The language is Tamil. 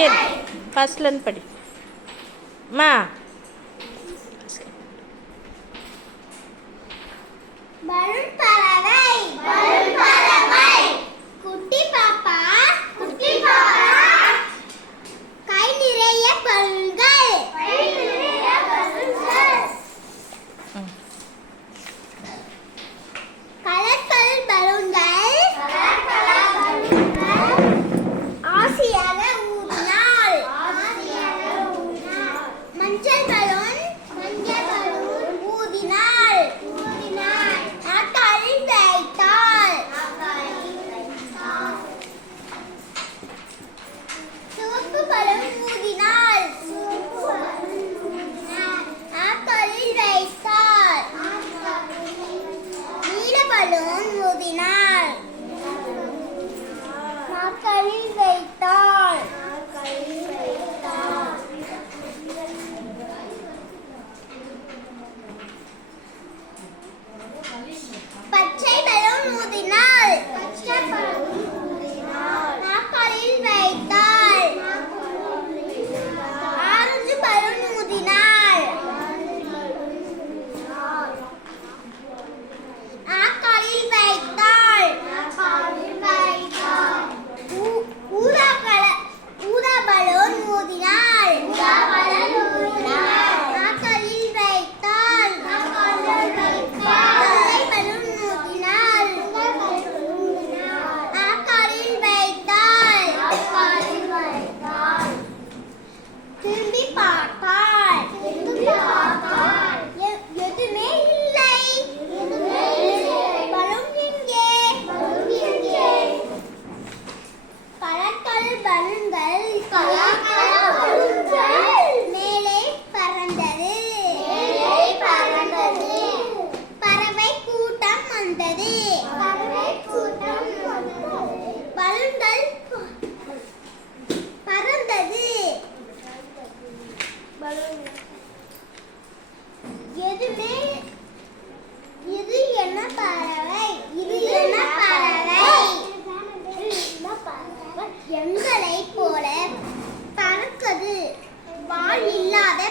ஏன் ஃபர்ஸ்ட்லேருந்து படி மா. பலூன் பறவை பலூன் பறவை குட்டி பாப்பா குட்டி பாப்பா கை நிறைய பலூன்கள் கை நிறைய பலூன்கள் கலர் கலர் பலூன்கள் கலர் கலர் பலூன்கள் ஆசையாக ஊதினாள் ஆசையாக ஊதினாள் மஞ்சள் பலூன் மஞ்சள் பலூன் ஊதினாள் ஊதினாள் நாக்காலில் வைத்தாள் நாக்காலில் வைத்தாள் சிவப்பு பலூன் ஊதினாள் சிவப்பு பலூன் ஊதினாள் நாக்காலில் வைத்தாள் நீல பலூன் ஊதினாள் நாக்காலில் வைத்தாள் நாக்காலில் வைத்தாள் பச்சை பலூன் ஊதினாள் பச்சை பலூன் ஊதினாள் நாக்காலில் வைத்தாள் ஆரஞ்சு பலூன் ஊதினாள் நாக்காலில் வைத்தாள் நாக்காலில் வைத்தாள் ஊதா பலூன் ஊதினாள் ஊதா பலூன் ஊதினாள் நாக்காலில் வைத்தாள் நாக்காலில் வைத்தாள் வெள்ளை பலூன் ஊதினாள் வெள்ளை பலூன் ஊதினாள் நாக்காலில் வைத்தாள் நாக்காலில் வைத்தாள் திரும்பி பார்த்தாள் திரும்பி பார்த்தாள் எதுவுமே இல்லை எதுவுமே இல்லை பலூன் எங்கே பலூன் எங்கே கலர் கலர் பலூன்கள் கலர் கலர் பலூன்கள் மேலே பறந்தது மேலே பறந்தது பறவை கூட்டம் வந்தது பறவை கூட்டம் வந்தது பலூன்கள் பறந்தது எதுமே இது என்ன பறவை இது என்ன பறவை எங்களை போல பறக்குது வால் இல்லாத